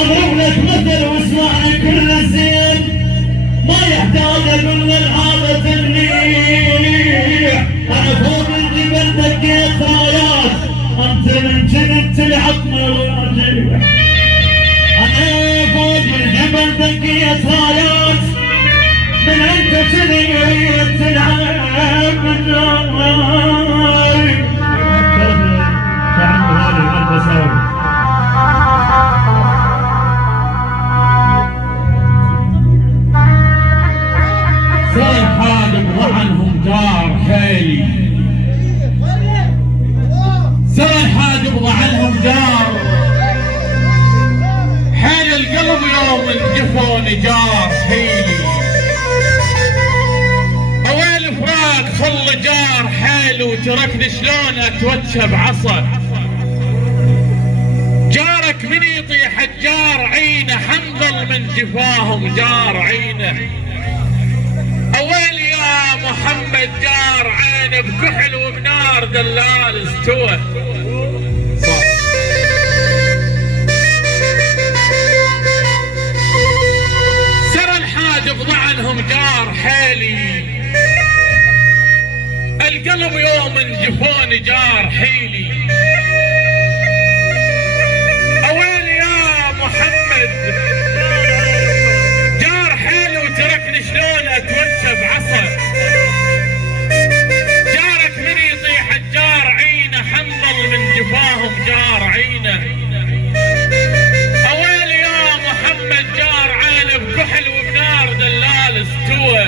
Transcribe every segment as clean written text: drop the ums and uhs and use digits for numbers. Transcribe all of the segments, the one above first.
اضرب لك مثل واسمعني كل زين، ما يحتاج اقول العادة منيح. انا فوق الجبل دقيت رايات، انت من جنت العظم الراجح. انا فوق الجبل دقيت رايات، من انت جنت العظم الراجح. تعالوا هذه المدرسة. عنهم جار حيلي، سر الحاجب عنهم جار حيل القلب يوم الجفون جار حيلي. اويل فراق خل جار حيل وتركني شلون اتوجه بعصا. جارك من يطيح الجار عينه، حنظل من جفاهم جار عينه. اويل يا محمد جار عينه بكحل وبنار دلال استوى. سر الحاجب ضعنهم جار حيلي، القلب يوم جفون جار حيلي. اويل يا محمد جار حيلي وتركني شلون اتوجه بعصا. جارك من يطيح الجار عينه، حنظل من جفاهم جار عينه. اويل يا محمد جار عينه بكحل وبنار دلال استوى.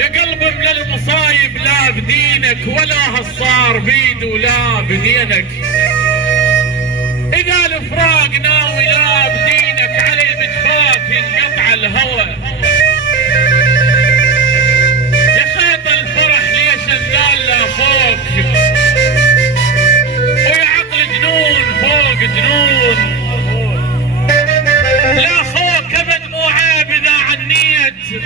يا قلب من المصايب لا بدينك، ولا هالصار بيد ولا بدينك. اذا الفراق ناوي لا بدينك، علي بجفاف ينقطع الهوى. يا خيط الفرح ليش الدالة فوق، ويا عقل جنون فوق جنون. لا خوك ابد مو عيب اذا عنيت،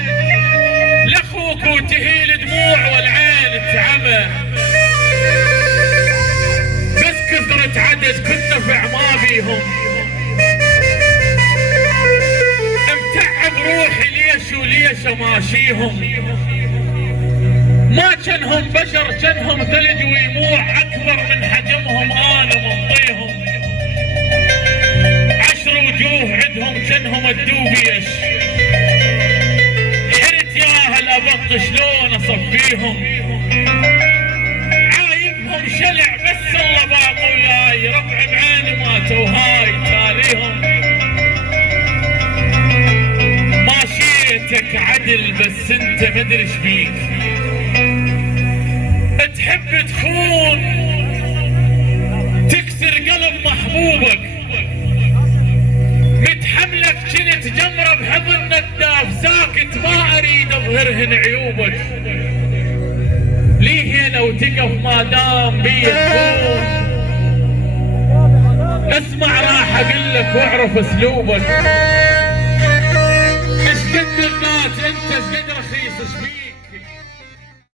لاخوك وتهيل دموع والعين تعمى. بس كثرة عدد كنت نفع ما بيهم، امتعب روحي ليش وليش اماشيهم. ما كانهم بشر كانهم ثلج ويموع، اكبر من حجمهم انا منطيهم. 10 وجوه عدهم كانهم الدوبيش، حرت يا هالابط شلون اصفيهم. عايبهم شلع بس الله باقي وياي، ربع بعيني ماتوا هاي تاليهم. ماشيتك عدل بس انت مدري ايش بيك، تحب تخون تكسر قلب محبوبك. متحملك كنت جمره بحضن نداف، ساكت ما اريد اظهرهن عيوبك. ليه هنا وتقف ما دام بي تكون، اسمع راح اقول لك واعرف اسلوبك. ايش قد الناس انت ايش قد رخيص ايش بيك.